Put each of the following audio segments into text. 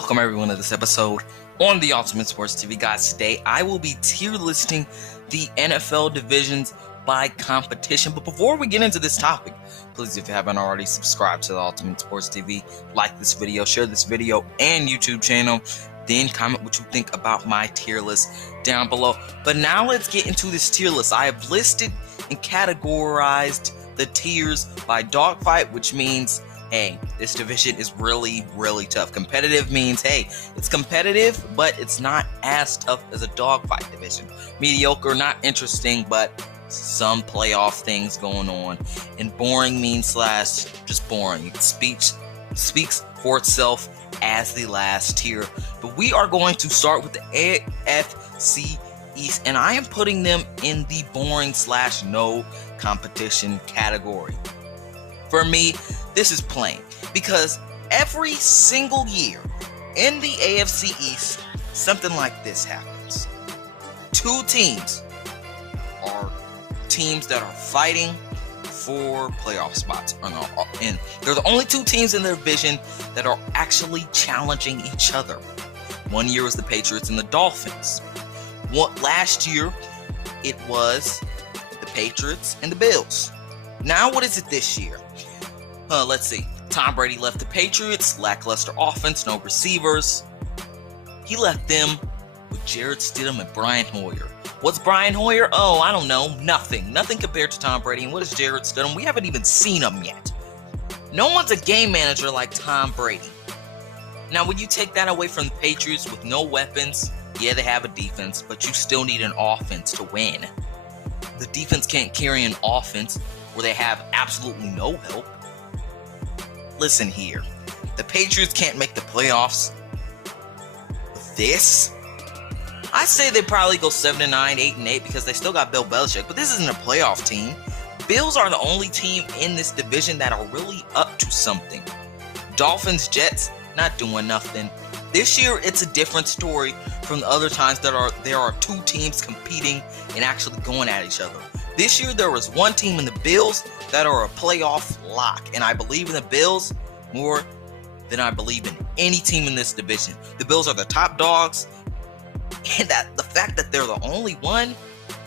Welcome everyone to this episode on the Ultimate Sports TV. Guys, today I will be tier listing the NFL divisions by competition. But before we get into this topic, please, if you haven't already, subscribe to the Ultimate Sports TV, like this video, share this video and YouTube channel, then comment what you think about my tier list down below. But now let's get into this tier list. I have listed and categorized the tiers by dogfight, which means, hey, this division is really tough. Competitive means, hey, it's competitive, but it's not as tough as a dogfight division. Mediocre, not interesting, but some playoff things going on. And boring means just boring. It speaks for itself as the last tier. But we are going to start with the Afc East, and I am putting them in the boring / no competition category. For me, this is plain, because every single year in the AFC East, something like this happens. Two teams are teams that are fighting for playoff spots, and they're the only two teams in the division that are actually challenging each other. One year was the Patriots and the Dolphins. Last year, it was the Patriots and the Bills. Now, what is it this year? Let's see. Tom Brady left the Patriots, lackluster offense, no receivers. He left them with Jarrett Stidham and Brian Hoyer. What's Brian Hoyer? Oh, I don't know. Nothing compared to Tom Brady. And what is Jarrett Stidham? We haven't even seen him yet. No one's a game manager like Tom Brady. Now, when you take that away from the Patriots with no weapons, yeah, they have a defense, but you still need an offense to win. The defense can't carry an offense where they have absolutely no help. Listen here, the Patriots can't make the playoffs with this. I say they probably go 7-9, 8-8 because they still got Bill Belichick, but this isn't a playoff team. Bills are the only team in this division that are really up to something. Dolphins, Jets, not doing nothing. This year, it's a different story from the other times that there are two teams competing and actually going at each other. This year, there was one team in the Bills that are a playoff lock, and I believe in the Bills more than I believe in any team in this division. The Bills are the top dogs, and that the fact that they're the only one,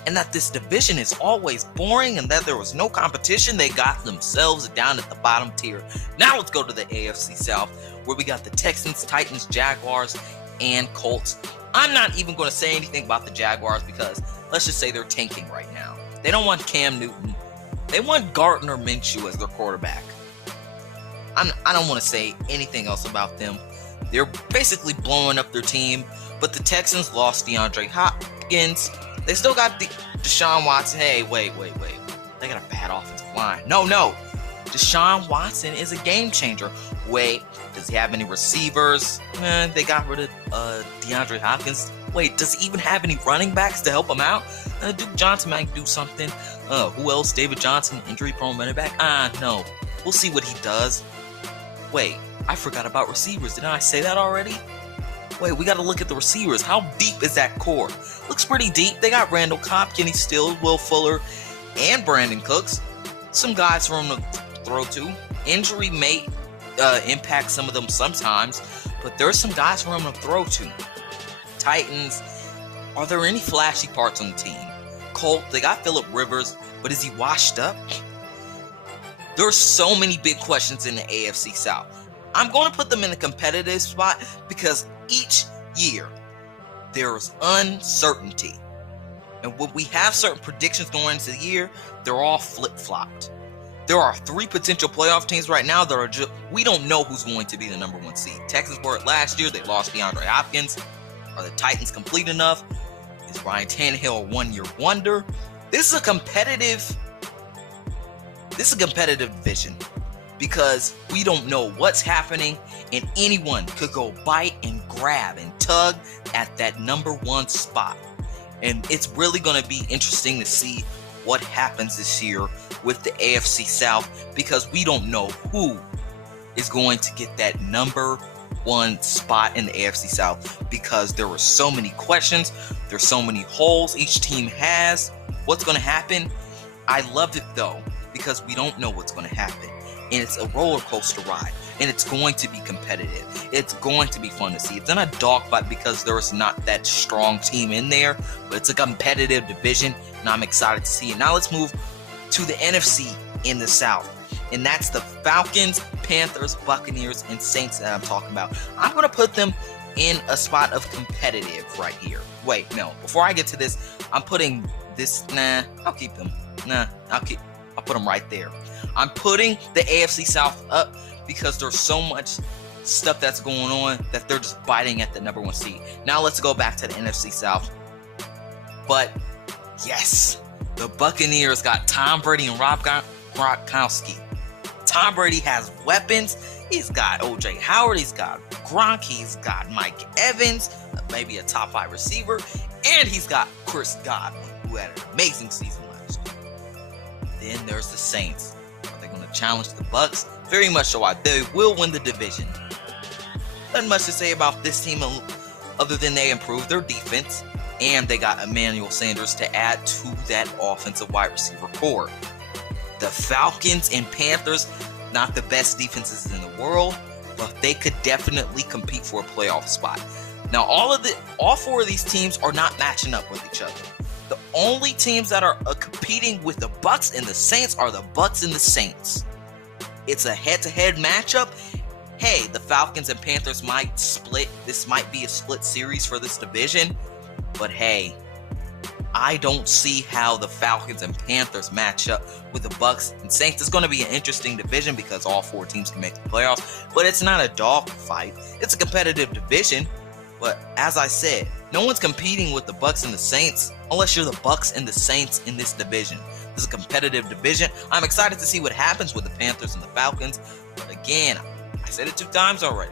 and that this division is always boring, and that there was no competition, they got themselves down at the bottom tier. Now let's go to the AFC South, where we got the Texans, Titans, Jaguars, and Colts. I'm not even going to say anything about the Jaguars because let's just say they're tanking right now. They don't want Cam Newton. They want Gardner Minshew as their quarterback. I don't want to say anything else about them. They're basically blowing up their team, but the Texans lost DeAndre Hopkins. They still got Deshaun Watson. Hey, wait. They got a bad offensive line. No. Deshaun Watson is a game changer. Wait, does he have any receivers? They got rid of DeAndre Hopkins. Wait, does he even have any running backs to help him out? Duke Johnson might do something. Who else? David Johnson, injury-prone running back? No. We'll see what he does. Wait, I forgot about receivers. Didn't I say that already? Wait, we got to look at the receivers. How deep is that core? Looks pretty deep. They got Randall Cobb, Kenny Stills, Will Fuller, and Brandon Cooks. Some guys for him to throw to. Injury may impact some of them sometimes, but there's some guys for him to throw to. Titans, are there any flashy parts on the team? Colt, they got Phillip Rivers, but is he washed up? There's so many big questions in the AFC South. I'm going to put them in the competitive spot because each year there's uncertainty. And when we have certain predictions going into the year, they're all flip-flopped. There are 3 potential playoff teams right now that are we don't know who's going to be the number 1 seed. Texans were it last year. They lost DeAndre Hopkins. Are the Titans complete enough? Is Ryan Tannehill a one-year wonder? This is a competitive division because we don't know what's happening, and anyone could go bite and grab and tug at that number 1 spot. And it's really going to be interesting to see what happens this year with the AFC South because we don't know who is going to get that number 1 spot in the AFC South because there were so many questions. There's so many holes each team has. What's going to happen? I loved it though because we don't know what's going to happen. And it's a roller coaster ride. and it's going to be competitive. It's going to be fun to see. It's not a dogfight because there's not that strong team in there, but it's a competitive division, and I'm excited to see it. Now let's move to the NFC in the South, and that's the Falcons, Panthers, Buccaneers, and Saints that I'm talking about. I'm going to put them in a spot of competitive right here. Wait, no. Before I get to this, I'm putting this. I'll keep them. I'll put them right there. I'm putting the AFC South up because there's so much stuff that's going on that they're just biting at the number 1 seed. Now let's go back to the NFC South. But yes, the Buccaneers got Tom Brady and Rob Gronkowski. Tom Brady has weapons. He's got OJ Howard. He's got Gronk. He's got Mike Evans, maybe a top 5 receiver. And he's got Chris Godwin, who had an amazing season last year. Then there's the Saints. Are they going to challenge the Bucs? Very much so. They will win the division. Nothing much to say about this team other than they improved their defense. And they got Emmanuel Sanders to add to that offensive wide receiver core. The Falcons and Panthers, not the best defenses in the world, but they could definitely compete for a playoff spot. Now, all 4 of these teams are not matching up with each other. The only teams that are competing with the Bucs and the Saints are the Bucs and the Saints. It's a head-to-head matchup. Hey, the Falcons and Panthers might split. This might be a split series for this division. But hey, I don't see how the Falcons and Panthers match up with the Bucs and Saints. It's going to be an interesting division because all 4 teams can make the playoffs. But it's not a dog fight. It's a competitive division. But as I said, no one's competing with the Bucs and the Saints unless you're the Bucs and the Saints in this division. This is a competitive division. I'm excited to see what happens with the Panthers and the Falcons. But again, I said it 2 times already.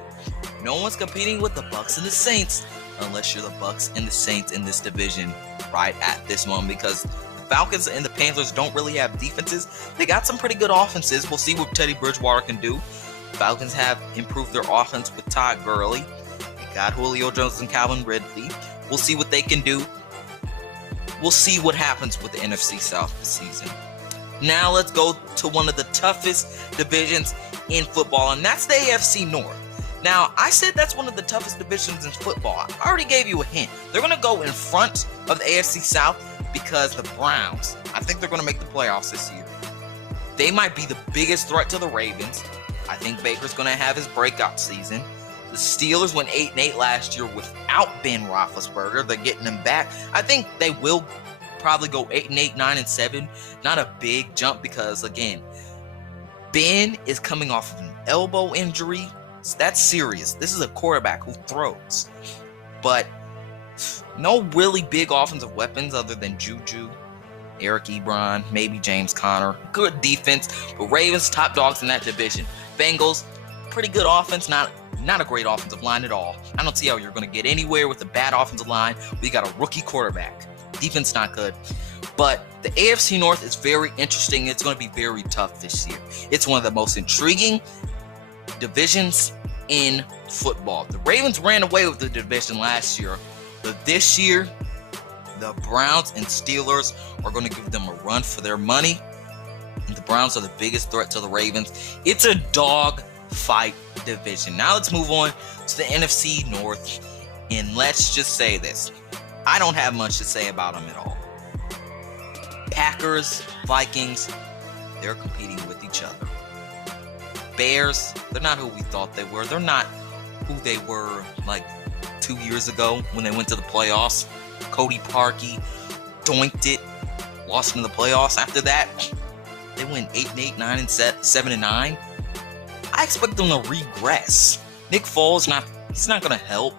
No one's competing with the Bucs and the Saints unless you're the Bucs and the Saints in this division right at this moment, because the Falcons and the Panthers don't really have defenses. They got some pretty good offenses. We'll see what Teddy Bridgewater can do. Falcons have improved their offense with Todd Gurley. They got Julio Jones and Calvin Ridley. We'll see what they can do. We'll see what happens with the NFC South this season. Now let's go to one of the toughest divisions in football, and that's the AFC North. Now, I said that's one of the toughest divisions in football. I already gave you a hint. They're going to go in front of the AFC South because the Browns, I think they're going to make the playoffs this year. They might be the biggest threat to the Ravens. I think Baker's going to have his breakout season. The Steelers went 8-8 last year without Ben Roethlisberger. They're getting him back. I think they will probably go 8-8, 9-7. Not a big jump because, again, Ben is coming off of an elbow injury. So that's serious. This is a quarterback who throws. But no really big offensive weapons other than Juju, Eric Ebron, maybe James Conner. Good defense, but Ravens top dogs in that division. Bengals, pretty good offense, not a great offensive line at all. I don't see how you're going to get anywhere with a bad offensive line. We got a rookie quarterback. Defense not good. But the AFC North is very interesting. It's going to be very tough this year. It's one of the most intriguing divisions in football. The Ravens ran away with the division last year, but this year the Browns and Steelers are going to give them a run for their money. And the Browns are the biggest threat to the Ravens. It's a dog fight division. Now let's move on to the NFC North, and let's just say this. I don't have much to say about them at all. Packers, Vikings, they're competing with each other. Bears, they're not who we thought they were. They're not who they were like 2 years ago when they went to the playoffs. Cody Parkey doinked it, lost in the playoffs. After that, they went 8-8, 9-7-9. I expect them to regress. Nick Foles, he's not going to help.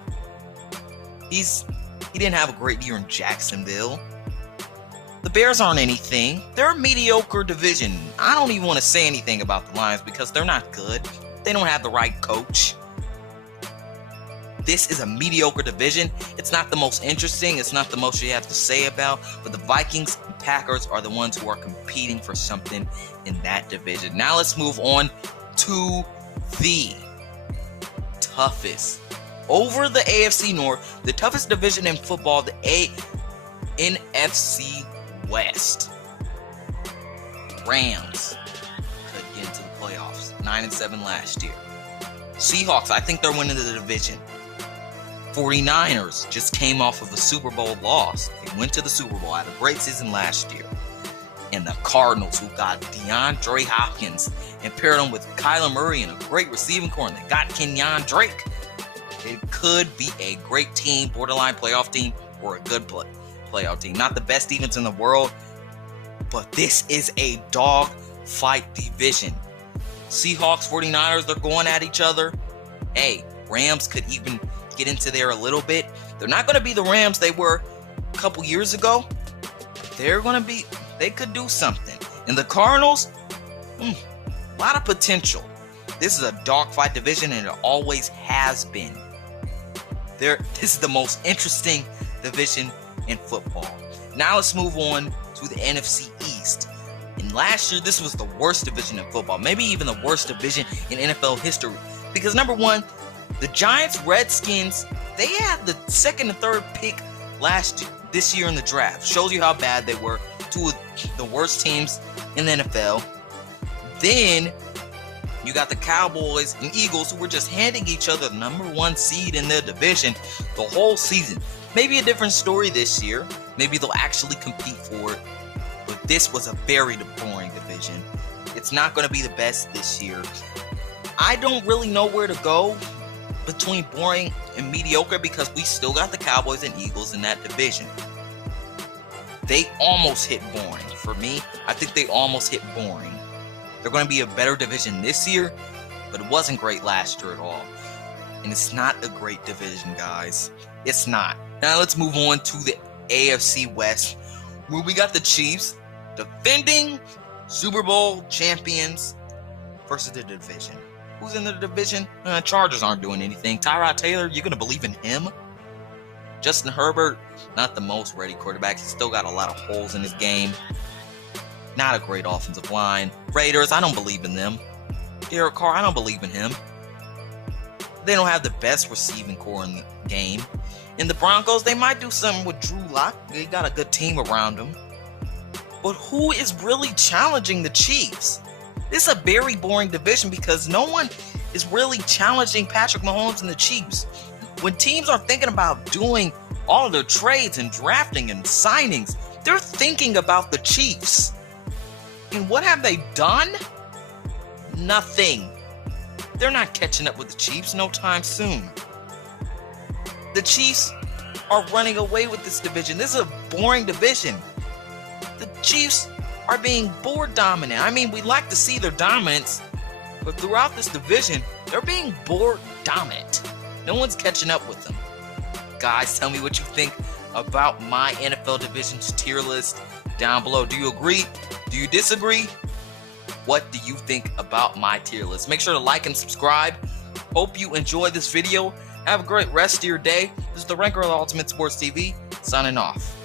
He didn't have a great year in Jacksonville. The Bears aren't anything. They're a mediocre division. I don't even want to say anything about the Lions because they're not good. They don't have the right coach. This is a mediocre division. It's not the most interesting. It's not the most you have to say about. But the Vikings and Packers are the ones who are competing for something in that division. Now let's move on to the toughest. Over the AFC North, the toughest division in football, the Nfc West. Rams could get into the playoffs. 9-7 last year. Seahawks, I think they're winning the division. 49ers just came off of a Super Bowl loss. They went to the Super Bowl, had a great season last year. And the Cardinals, who got DeAndre Hopkins and paired him with Kyler Murray and a great receiving core, and they got Kenyon Drake. It could be a great team, borderline playoff team, or a good playoff team. Not the best defense in the world, but this is a dog fight division. Seahawks, 49ers, they're going at each other. Hey, Rams could even get into there a little bit. They're not going to be the Rams they were a couple years ago. They could do something. And the Cardinals, a lot of potential. This is a dogfight division, and it always has been. This is the most interesting division in football. Now let's move on to the NFC East. And last year, this was the worst division in football. Maybe even the worst division in NFL history. Because number one, the Giants, Redskins, they had the second and third pick this year in the draft. Shows you how bad they were. Two of the worst teams in the NFL. Then you got the Cowboys and Eagles, who were just handing each other the number one seed in their division the whole season. Maybe a different story this year. Maybe they'll actually compete for it. But this was a very boring division. It's not going to be the best this year. I don't really know where to go between boring and mediocre, because we still got the Cowboys and Eagles in that division. They almost hit boring. For me, I think they almost hit boring. They're going to be a better division this year, but it wasn't great last year at all. And it's not a great division, guys. It's not. Now let's move on to the AFC West, where we got the Chiefs, defending Super Bowl champions, versus the division. Who's in the division? Chargers aren't doing anything. Tyrod Taylor, you're going to believe in him? Justin Herbert, not the most ready quarterback. He's still got a lot of holes in his game. Not a great offensive line. Raiders, I don't believe in them. Derek Carr, I don't believe in him. They don't have the best receiving core in the game. In the Broncos, they might do something with Drew Lock. They got a good team around them. But who is really challenging the Chiefs? This is a very boring division because no one is really challenging Patrick Mahomes and the Chiefs. When teams are thinking about doing all of their trades and drafting and signings, they're thinking about the Chiefs. And what have they done? Nothing. They're not catching up with the Chiefs no time soon. The Chiefs are running away with this division. This is a boring division. The Chiefs are being board dominant. I mean, we like to see their dominance, but throughout this division, they're being board dominant. No one's catching up with them. Guys, tell me what you think about my NFL divisions tier list down below. Do you agree? Do you disagree? What do you think about my tier list? Make sure to like and subscribe. Hope you enjoyed this video. Have a great rest of your day. This is the Ranker of the Ultimate Sports TV, signing off.